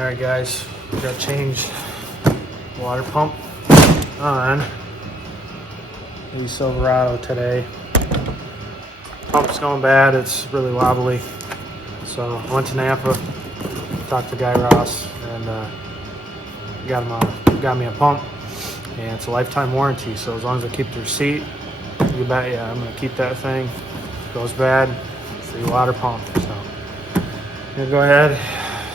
Alright guys, we got to change water pump on the Silverado today. Pump's going bad, it's really wobbly. So I went to Napa, talked to Guy Ross, and got me a pump. And it's a lifetime warranty, so as long as I keep the receipt, you bet I'm gonna keep that thing. If it goes bad, free water pump. So I'm gonna go ahead,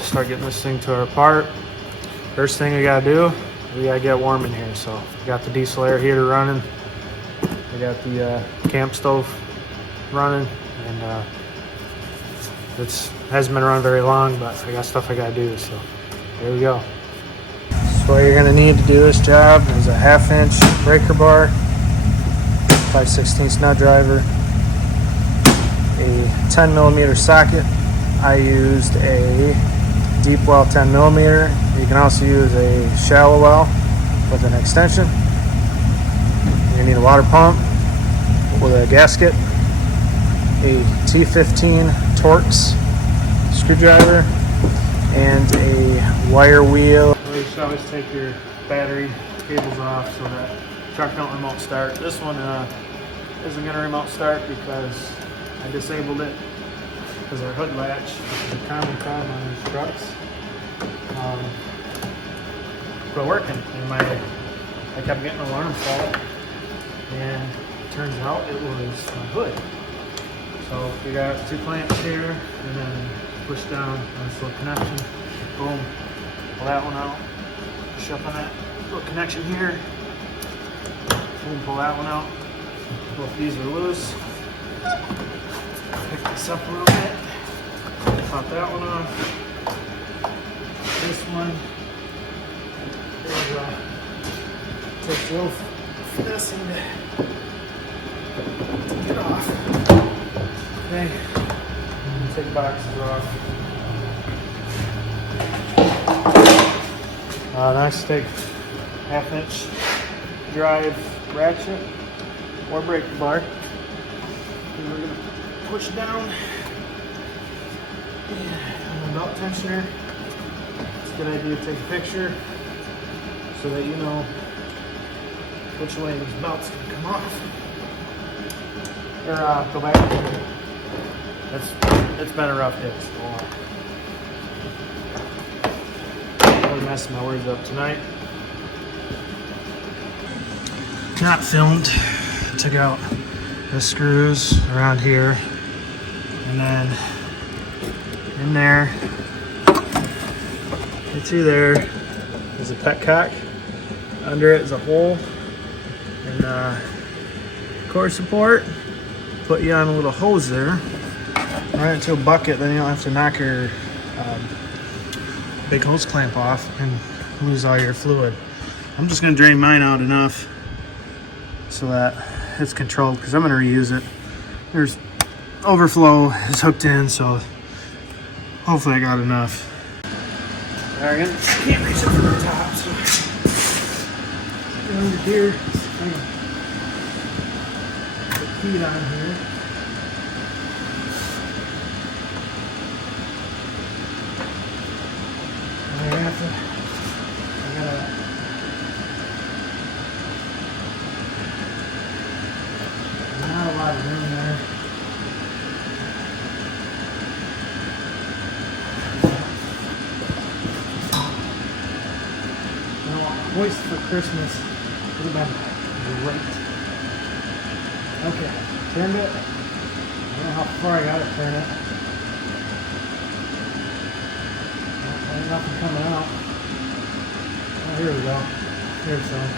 start getting this thing tore apart. First thing we gotta do, we gotta get warm in here. So we got the diesel air heater running. We got the camp stove running, and it hasn't been running very long, but I got stuff I gotta do. So here we go. So what you're gonna need to do this job is a 1/2-inch breaker bar, 5/16 nut driver, a 10mm socket. I used a deep well 10mm. You can also use a shallow well with an extension. You're gonna need a water pump with a gasket, a T15 Torx screwdriver, and a wire wheel. You should always take your battery cables off so that truck don't remote start. This one isn't going to remote start because I disabled it because our hood latch, which is a common problem on these trucks, quit working. And I kept getting alarms set, and it turns out it was my hood. So we got 2 clamps here, and then push down on this little connection. Boom. Pull that one out. Push up on that little connection here. Boom. Pull that one out. Both these are loose. Pick this up a little bit. Pop that one off. This one. There we go. Takes a little finessing to get off. Okay. Take boxes off. Next, take 1/2-inch drive ratchet or breaker bar. And we're going to push down on the belt tensioner. It's a good idea to take a picture so that you know which way this belt's going to come off. Or go back. It's been a rough day. Really messing my words up tonight. Not filmed. Took out the screws around here, and then in there, right through there, is a petcock. Under it is a hole, and core support. Put you on a little hose there. Right into a bucket, then you don't have to knock your big hose clamp off and lose all your fluid. I'm just going to drain mine out enough so that it's controlled, because I'm going to reuse it. There's overflow is hooked in, so hopefully I got enough. There again, can't reach it from the top, so get under here. Put feet on here. Not a lot of room there. Now, hoist for Christmas would have been great. Okay, turned it. I don't know how far I gotta turn it. There's nothing coming out. Oh, here we go. Here's some.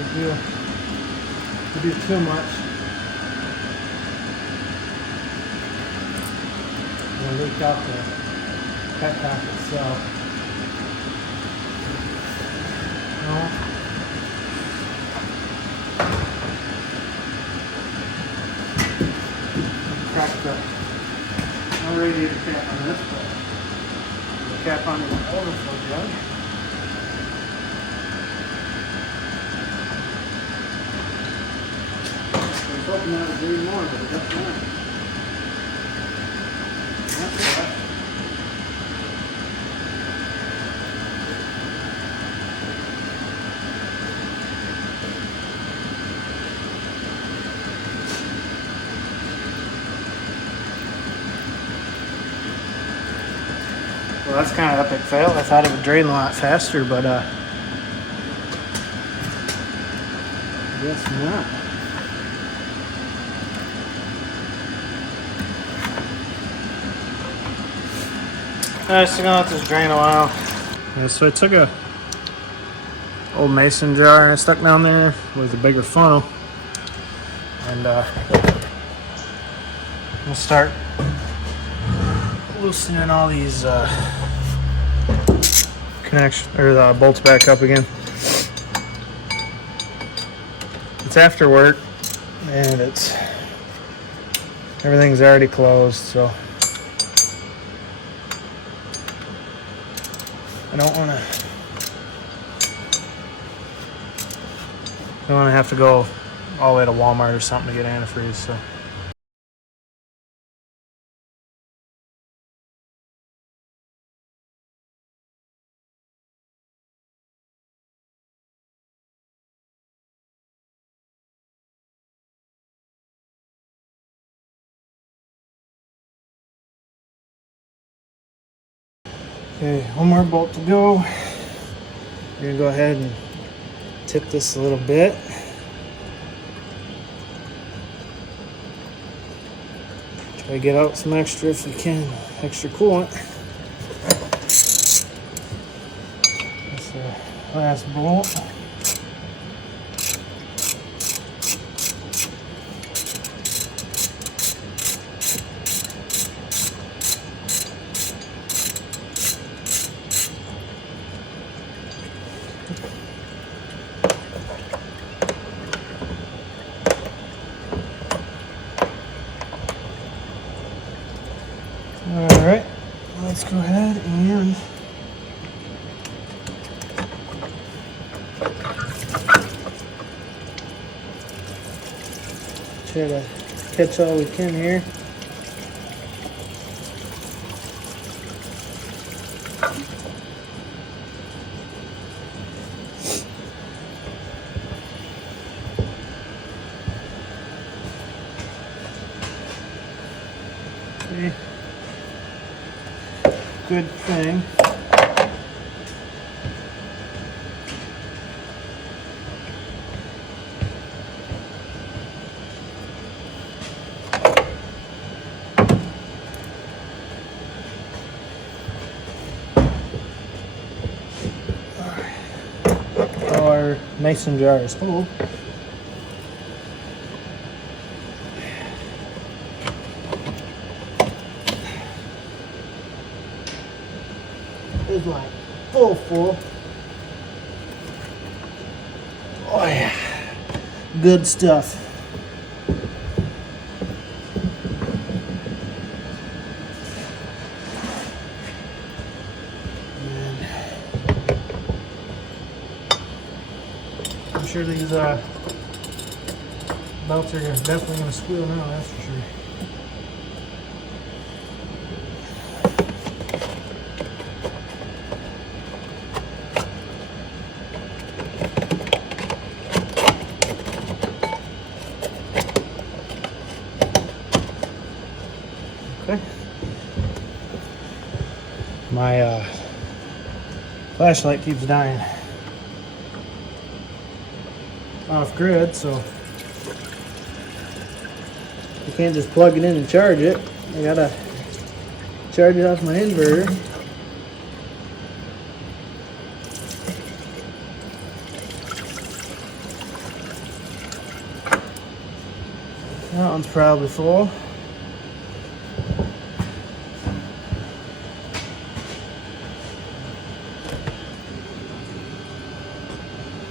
If you do too much, you'll leak out the petcock itself. No. Crack no radiator cap on this, but the cap on the overflow jug. hoping that would do more, but that's not. That's all right. Well, that's kind of an epic fail. I thought it would drain a lot faster, but I guess not. Alright, so gonna let this drain a while. Yeah, so I took a old mason jar and I stuck down there with a bigger funnel, and we'll start loosening all these connection or the bolts back up again. It's after work and everything's already closed, so I don't want to have to go all the way to Walmart or something to get antifreeze. So. Okay, one more bolt to go. We're gonna go ahead and tip this a little bit. Try to get out some extra if you can, extra coolant. That's the last bolt. Alright, let's go ahead and try to catch all we can here. Okay. Good thing. Our mason jar is full. It's like full. Oh yeah, good stuff. And I'm sure these belts are definitely going to squeal now, that's for sure. Okay. My flashlight keeps dying. Off grid, so you can't just plug it in and charge it. I gotta charge it off my inverter. That one's probably full.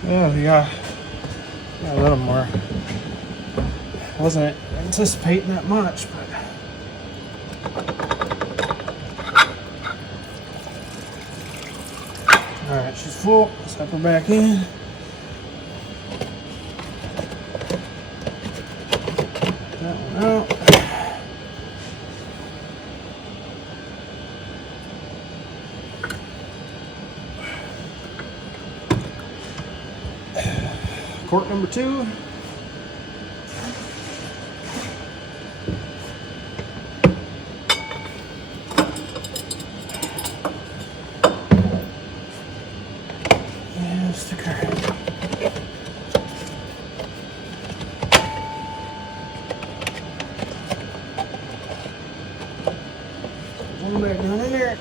Yeah, we got a little more. Wasn't anticipating that much, but all right, she's full. Let's help her back in. quart number 2. And sticker. One back down in there.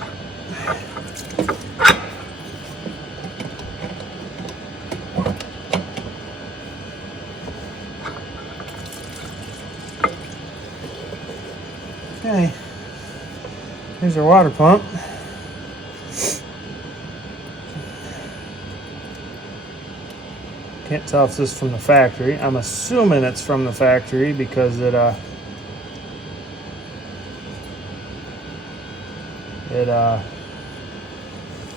Okay, here's our water pump. Can't tell if this is from the factory. I'm assuming it's from the factory because it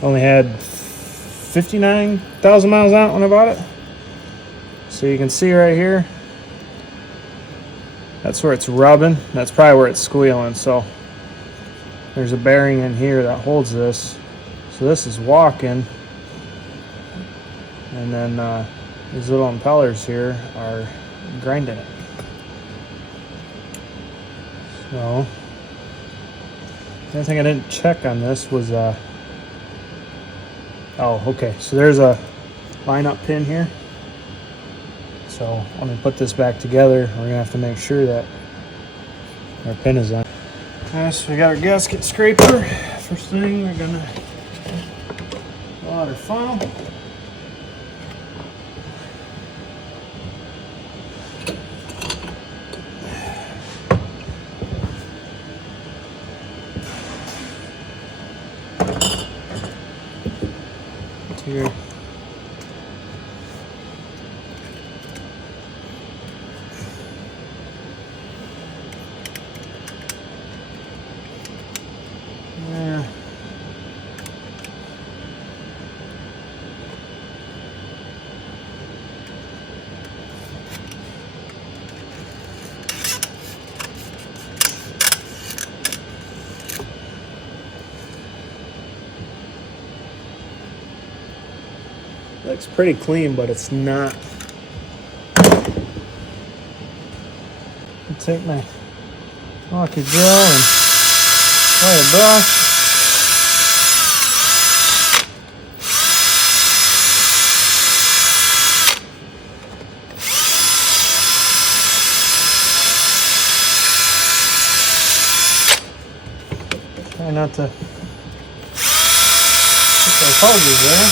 only had 59,000 miles on it when I bought it. So you can see right here, that's where it's rubbing. That's probably where it's squealing. So there's a bearing in here that holds this. So this is walking. And then these little impellers here are grinding it. So the only thing I didn't check on this was oh, okay. So there's a line-up pin here. So when we put this back together, we're gonna have to make sure that our pin is on. Alright, so we got our gasket scraper. First thing, we're gonna pull out our funnel. Here. Yeah. Looks pretty clean, but it's not. I'll take my Rocky drill and lay a brush. Try not to put those hoses there.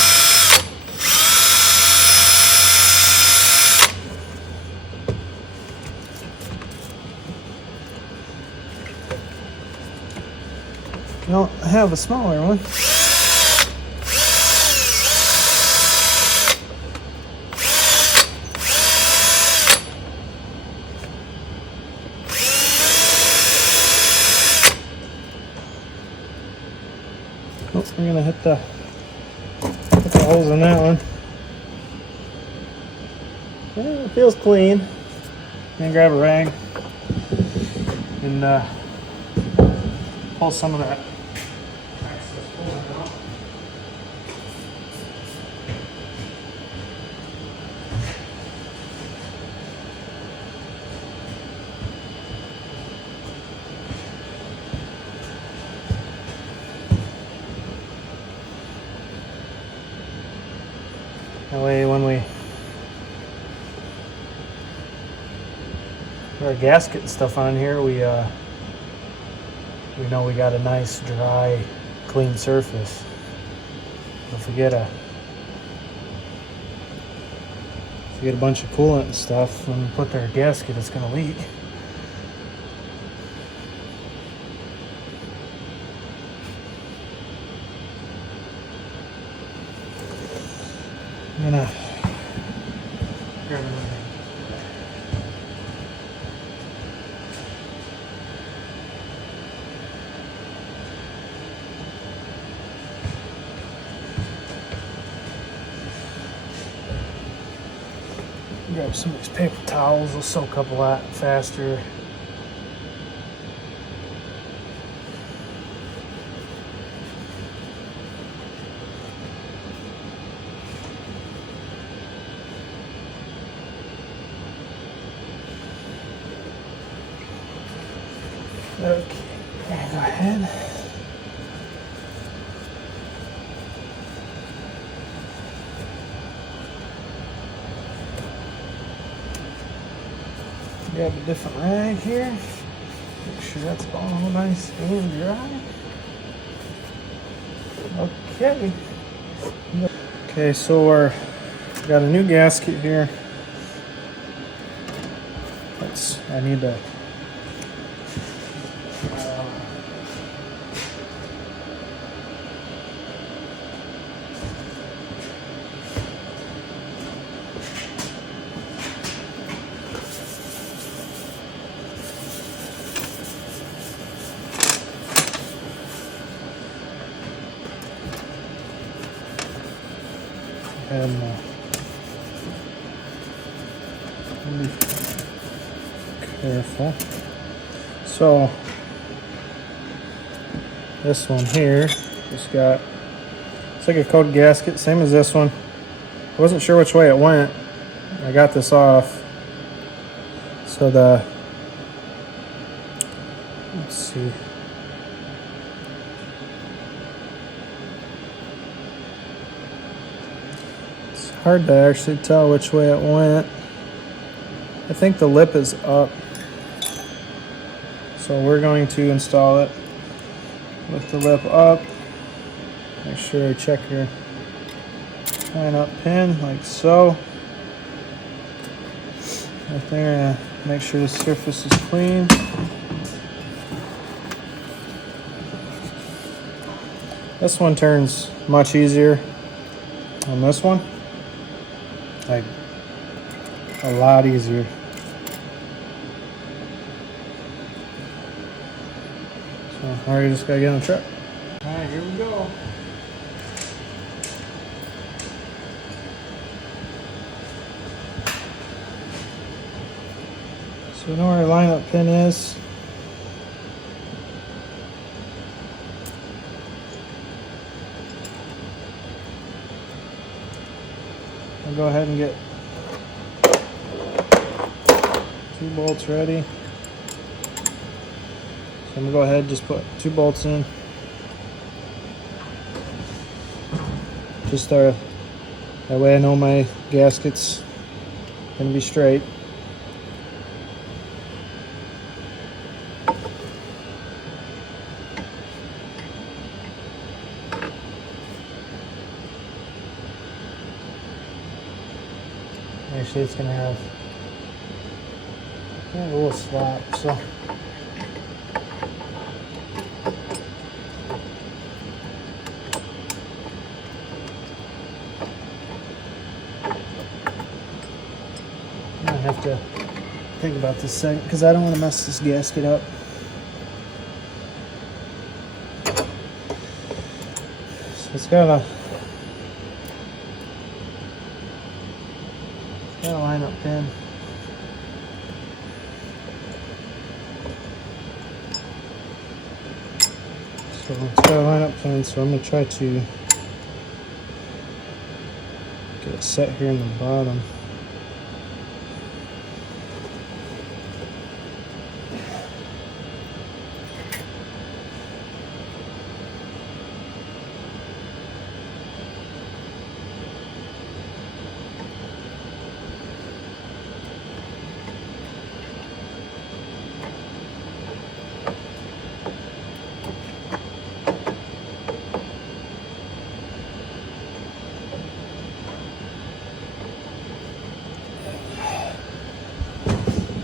I don't have a smaller one. Oh, we're gonna hit the holes in that one. Yeah, it feels clean. I'm gonna grab a rag and pull some of that. That way when we put our gasket and stuff on here, we know we got a nice, dry, clean surface. If we get a bunch of coolant and stuff, when we put our gasket, it's gonna leak. I'm gonna grab another. Grab some of these paper towels, they'll soak up a lot faster. Okay, go ahead. Grab a different rag here. Make sure that's all nice and dry. Okay. Okay, so we got a new gasket here. I need to and be careful. So this one here just got, it's like a coated gasket, same as this one. I wasn't sure which way it went. I got this off. So let's see. It's hard to actually tell which way it went. I think the lip is up. So we're going to install it with the lip up. Make sure I check your line up pin like so. Right there, make sure the surface is clean. This one turns much easier on this one. Like a lot easier. So now you just gotta get on the truck. Alright, here we go. So we know where our lineup pin is. I'll go ahead and get 2 bolts ready. So I'm gonna go ahead and just put 2 bolts in. Just that way I know my gasket's gonna be straight. Actually, it's gonna have a little slop, so I have to think about this second because I don't want to mess this gasket up. So it's got a line-up pin. So it's got a line-up pin, so I'm going to try to get it set here in the bottom.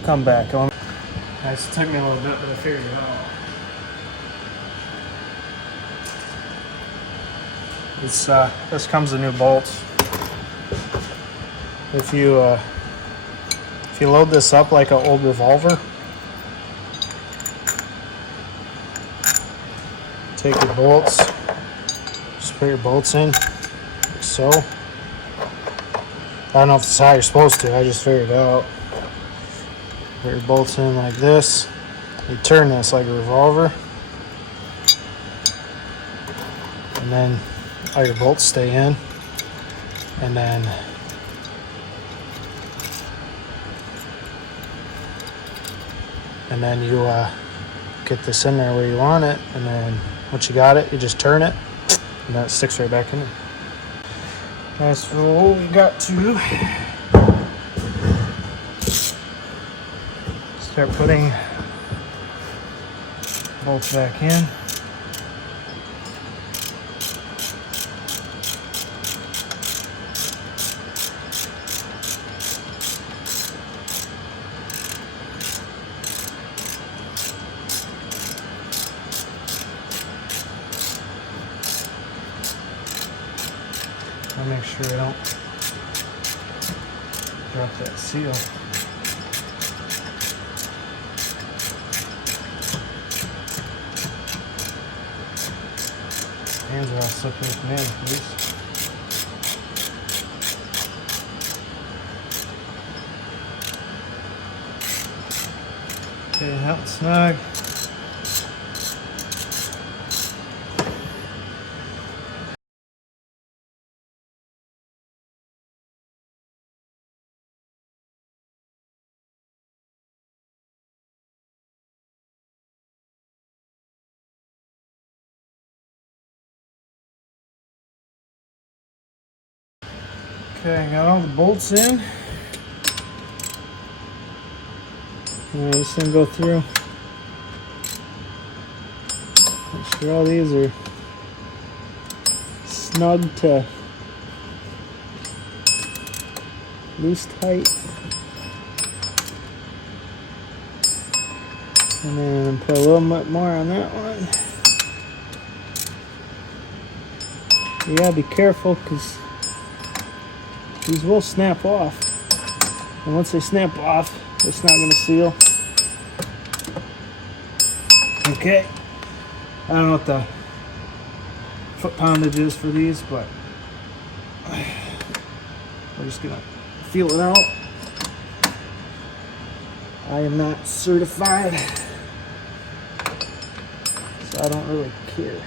Come back on. It took me a little bit, but I figured it out. This comes with new bolts. If you load this up like an old revolver, take your bolts, just put your bolts in like so. I don't know if this is how you're supposed to. I just figured it out. Put your bolts in like this. You turn this like a revolver, and then all your bolts stay in, and then get this in there where you want it, and then once you got it, you just turn it, and that sticks right back in there. Okay, so we got to start putting bolts back in. I'll make sure I don't drop that seal. Hands are all slippery with me, please. Okay, that one's snug. Okay, I got all the bolts in. And this thing go through. Make sure all these are snug to loose tight. And then put a little bit more on that one. You gotta be careful because these will snap off, and once they snap off, it's not going to seal. Okay, I don't know what the foot poundage is for these, but we're just going to feel it out. I am not certified, so I don't really care.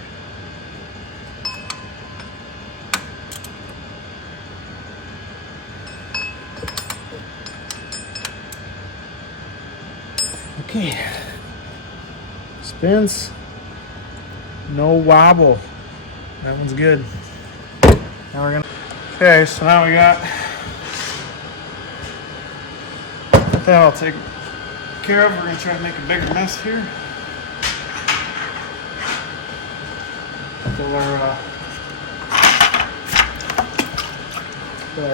Okay, spins, no wobble. That one's good. Now we're gonna. Okay, so now we got that all taken care of. We're gonna try to make a bigger mess here. Pull our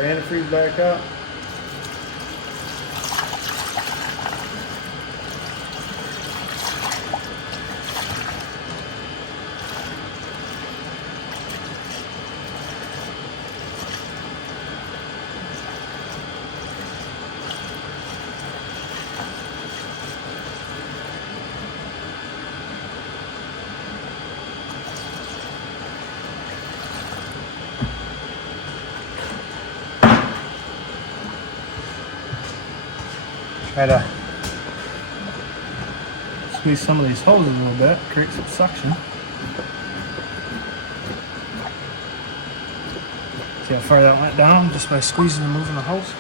antifreeze back up. Try to squeeze some of these hoses a little bit, create some suction. See how far that went down just by squeezing and moving the hose.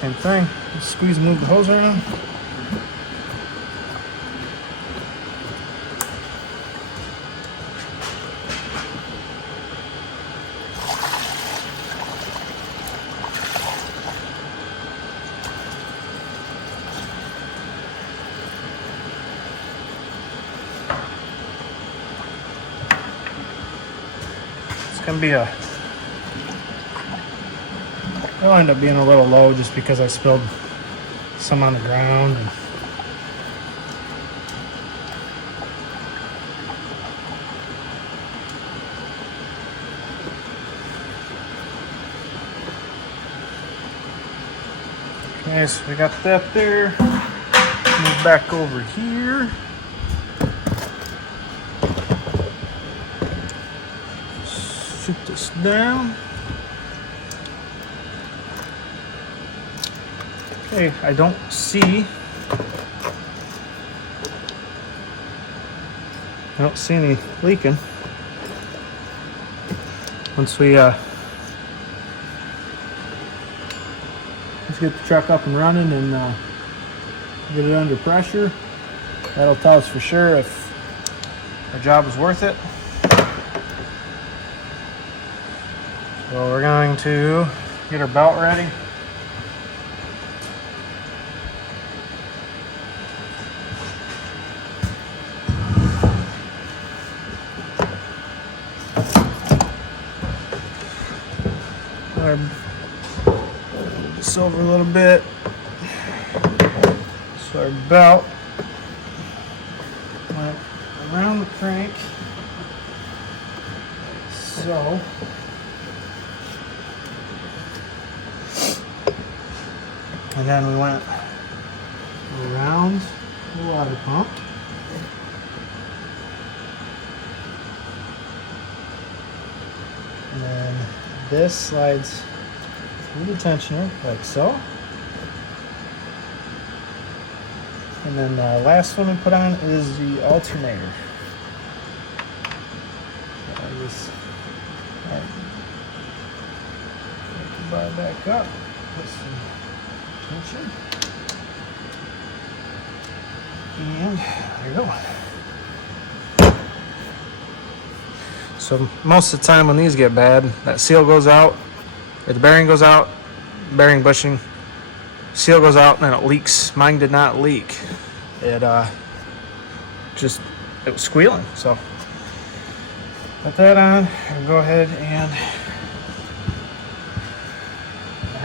Same thing. Just squeeze and move the hose around. It's gonna be it'll end up being a little low just because I spilled some on the ground. Okay, so we got that there. Move back over here. Shoot this down. Okay, I don't see I don't see any leaking. Once we let's get the truck up and running and get it under pressure, that'll tell us for sure if our job is worth it. So we're going to get our belt ready. Just over a little bit. So our belt went around the crank, so and then we went around the water pump. And then this slides through the tensioner like so. And then the last one we put on is the alternator. So I just take the bar back up, put some tension, and there you go. So most of the time when these get bad, that seal goes out, or the bearing goes out, bearing bushing, seal goes out, and then it leaks. Mine did not leak. It was squealing. So put that on and go ahead and I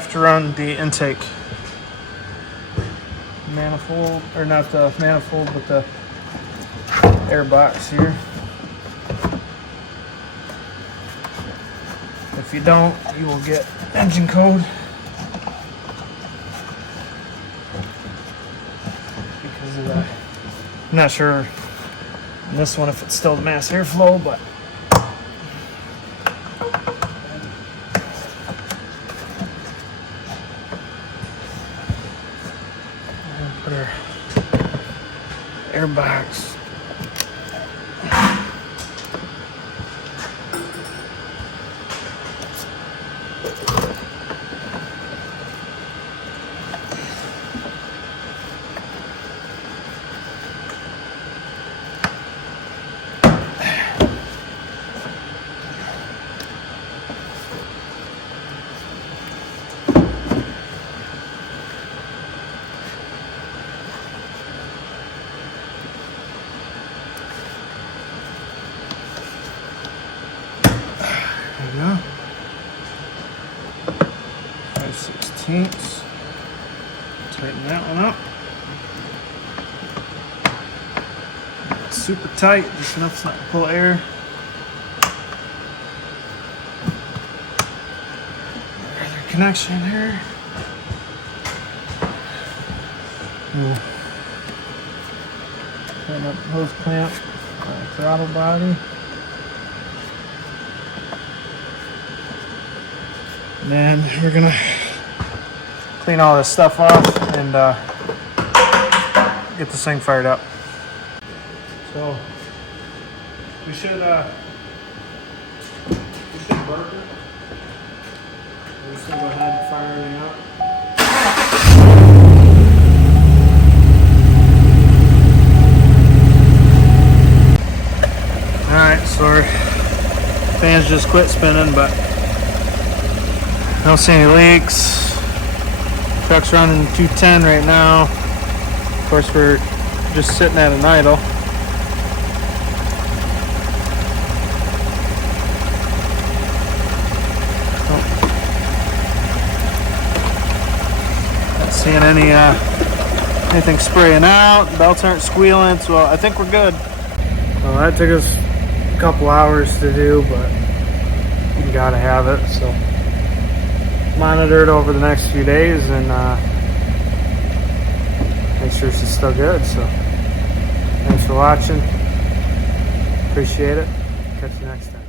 have to run the intake manifold, or not the manifold, but the air box here. If you don't, you will get engine code, because of that. I'm not sure in this one if it's still the mass airflow, but put our air box. There we go. 5/16. Tighten that one up. It's super tight, just enough not to pull air. Other connection here. Tighten up the hose clamp, throttle body. And then we're gonna clean all this stuff off and get this thing fired up. So we should burp it. We're just gonna go ahead and fire everything up. All right, so our fans just quit spinning, but I don't see any leaks. Truck's running 210 right now. Of course, we're just sitting at an idle. Not seeing anything spraying out. The belts aren't squealing, so I think we're good. Well, that took us a couple hours to do, but you gotta have it. So monitor it over the next few days and make sure it's still good. So thanks for watching. Appreciate it. Catch you next time.